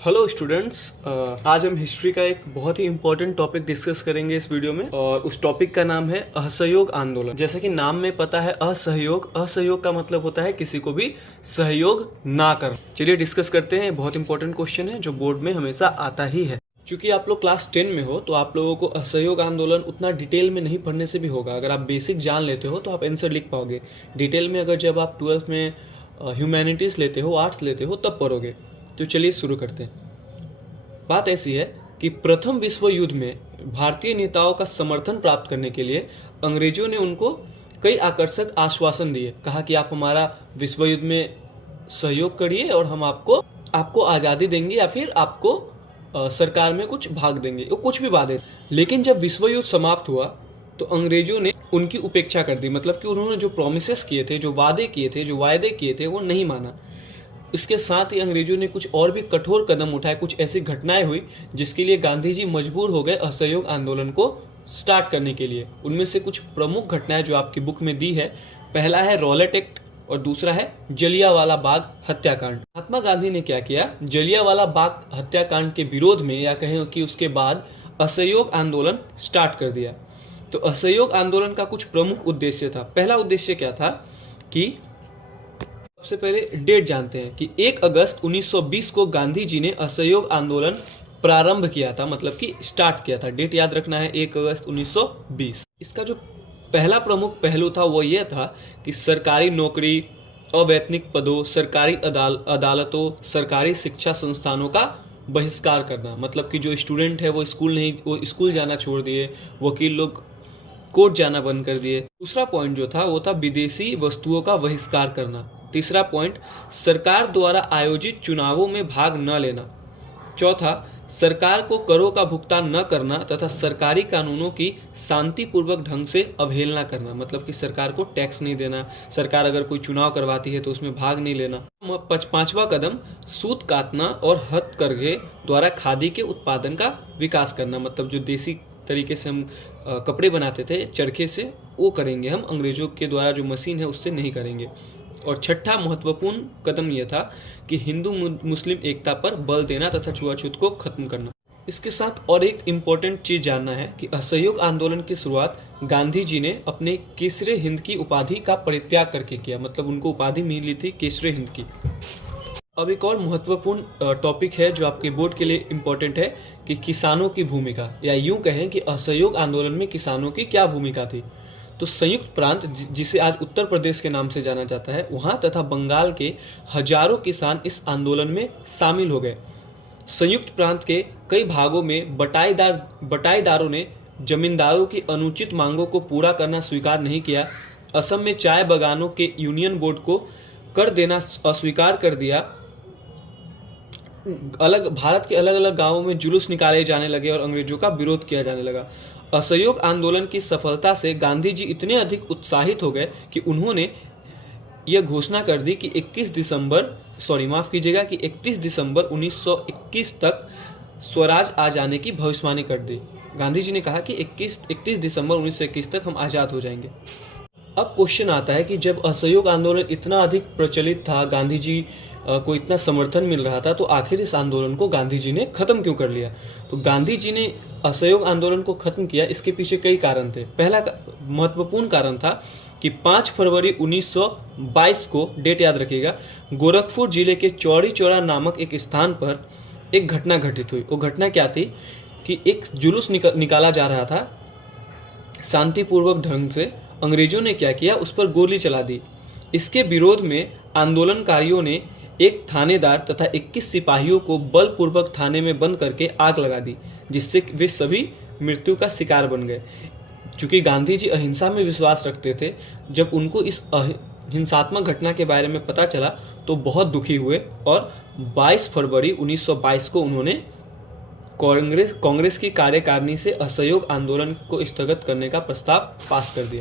Hello students, आज हम history का एक बहुत ही इम्पोर्टेंट टॉपिक डिस्कस करेंगे इस वीडियो में। और उस टॉपिक का नाम है असहयोग आंदोलन। जैसा कि नाम में पता है असहयोग, असहयोग का मतलब होता है किसी को भी सहयोग ना कर। चलिए डिस्कस करते हैं। बहुत इंपॉर्टेंट क्वेश्चन है जो बोर्ड में हमेशा आता ही है। क्योंकि आप लोग क्लास 10 में हो तो आप लोगों को असहयोग आंदोलन उतना डिटेल में नहीं पढ़ने से भी होगा। अगर आप बेसिक जान लेते हो तो आप आंसर लिख पाओगे। डिटेल में अगर जब आप 12th में ह्यूमैनिटीज़ लेते हो, आर्ट्स लेते हो, तब पढ़ोगे। तो चलिए शुरू करते हैं। बात ऐसी है कि प्रथम विश्व युद्ध में भारतीय नेताओं का समर्थन प्राप्त करने के लिए अंग्रेजों ने उनको कई आकर्षक आश्वासन दिए। कहा कि आप हमारा विश्व युद्ध में सहयोग करिए और हम आपको आज़ादी देंगे या फिर आपको सरकार में कुछ भाग देंगे, वो कुछ भी वादे। लेकिन जब विश्व युद्ध समाप्त हुआ तो अंग्रेजों ने उनकी उपेक्षा कर दी। मतलब कि उन्होंने जो प्रोमिसेस किए थे, जो वादे किए थे, वो नहीं माना। इसके साथ ही अंग्रेजों ने कुछ और भी कठोर कदम उठाए। कुछ ऐसी घटनाएं हुई जिसके लिए गांधी जी मजबूर हो गए असहयोग आंदोलन को स्टार्ट करने के लिए। उनमें से कुछ प्रमुख घटनाएं जो आपकी बुक में दी है, पहला है रॉलेट एक्ट और दूसरा है जलियांवाला बाग हत्याकांड। महात्मा गांधी ने क्या किया, जलियांवाला बाग हत्याकांड के विरोध में या कहें कि उसके बाद असहयोग आंदोलन स्टार्ट कर दिया। तो असहयोग आंदोलन का कुछ प्रमुख उद्देश्य था। पहला उद्देश्य क्या था कि सबसे पहले डेट जानते हैं कि 1 अगस्त 1920 को गांधी जी ने असहयोग आंदोलन प्रारंभ किया था। मतलब कि स्टार्ट किया था। डेट याद रखना है, 1 अगस्त 1920। इसका जो पहला प्रमुख पहलू था वो ये था कि सरकारी नौकरी, अवैतनिक पदों, सरकारी अदालतों, सरकारी शिक्षा संस्थानों का बहिष्कार करना। मतलब कि जो स्टूडेंट है वो स्कूल जाना छोड़ दिए, वकील लोग कोर्ट जाना बंद कर दिए। दूसरा पॉइंट जो था वो था विदेशी वस्तुओं का बहिष्कार करना। तीसरा पॉइंट, सरकार द्वारा आयोजित चुनावों में भाग न लेना। चौथा, सरकार को करों का भुगतान न करना तथा सरकारी कानूनों की शांतिपूर्वक ढंग से अवहेलना करना। मतलब कि सरकार को टैक्स नहीं देना, सरकार अगर कोई चुनाव करवाती है तो उसमें भाग नहीं लेना। पांचवा कदम, सूत काटना और हथकरघे द्वारा खादी के उत्पादन का विकास करना। मतलब जो देसी तरीके से हम कपड़े बनाते थे चरखे से, वो करेंगे हम। अंग्रेजों के द्वारा जो मशीन है उससे नहीं करेंगे। और छठा महत्वपूर्ण कदम यह था कि हिंदू मुस्लिम एकता पर बल देना तथा छुआछूत को खत्म करना। इसके साथ और एक इम्पोर्टेंट चीज जानना है कि असहयोग आंदोलन की शुरुआत गांधी जी ने अपने केसरे हिंद की उपाधि का परित्याग करके किया। मतलब उनको उपाधि मिली थी केसरे हिंद की। अब एक और महत्वपूर्ण टॉपिक है जो आपके बोर्ड के लिए इम्पोर्टेंट है कि किसानों की भूमिका, या यूं कहें कि असहयोग आंदोलन में किसानों की क्या भूमिका थी। तो संयुक्त प्रांत, जिसे आज उत्तर प्रदेश के नाम से जाना जाता है, वहाँ तथा बंगाल के हजारों किसान इस आंदोलन में शामिल हो गए। संयुक्त प्रांत के कई भागों में बटाईदारों ने जमींदारों की अनुचित मांगों को पूरा करना स्वीकार नहीं किया। असम में चाय बागानों के यूनियन बोर्ड को कर देना अस्वीकार कर दिया। भारत के अलग अलग गांवों में जुलूस निकाले जाने लगे और अंग्रेजों का विरोध किया जाने लगा। असहयोग आंदोलन की सफलता से गांधी जी इतने अधिक उत्साहित हो गए कि उन्होंने यह घोषणा कर दी कि 31 दिसंबर 1921 तक स्वराज आ जाने की भविष्यवाणी कर दी। गांधी जी ने कहा कि 31 दिसंबर 1921 तक हम आज़ाद हो जाएंगे। अब क्वेश्चन आता है कि जब असहयोग आंदोलन इतना अधिक प्रचलित था, गांधी जी को इतना समर्थन मिल रहा था, तो आखिर इस आंदोलन को गांधी जी ने खत्म क्यों कर लिया। तो गांधी जी ने असहयोग आंदोलन को खत्म किया, इसके पीछे कई कारण थे। पहला महत्वपूर्ण कारण था कि 5 फरवरी 1922 को, डेट याद रखिएगा, गोरखपुर जिले के चौड़ी चौरा नामक एक स्थान पर एक घटना घटित हुई। वो घटना क्या थी कि एक जुलूस निकाला जा रहा था शांतिपूर्वक ढंग से। अंग्रेजों ने क्या किया, उस पर गोली चला दी। इसके विरोध में आंदोलनकारियों ने एक थानेदार तथा 21 सिपाहियों को बलपूर्वक थाने में बंद करके आग लगा दी, जिससे वे सभी मृत्यु का शिकार बन गए। चूंकि गांधी जी अहिंसा में विश्वास रखते थे, जब उनको इस हिंसात्मक घटना के बारे में पता चला तो बहुत दुखी हुए और 22 फरवरी 1922 को उन्होंने कांग्रेस की कार्यकारिणी से असहयोग आंदोलन को स्थगित करने का प्रस्ताव पास कर दिया।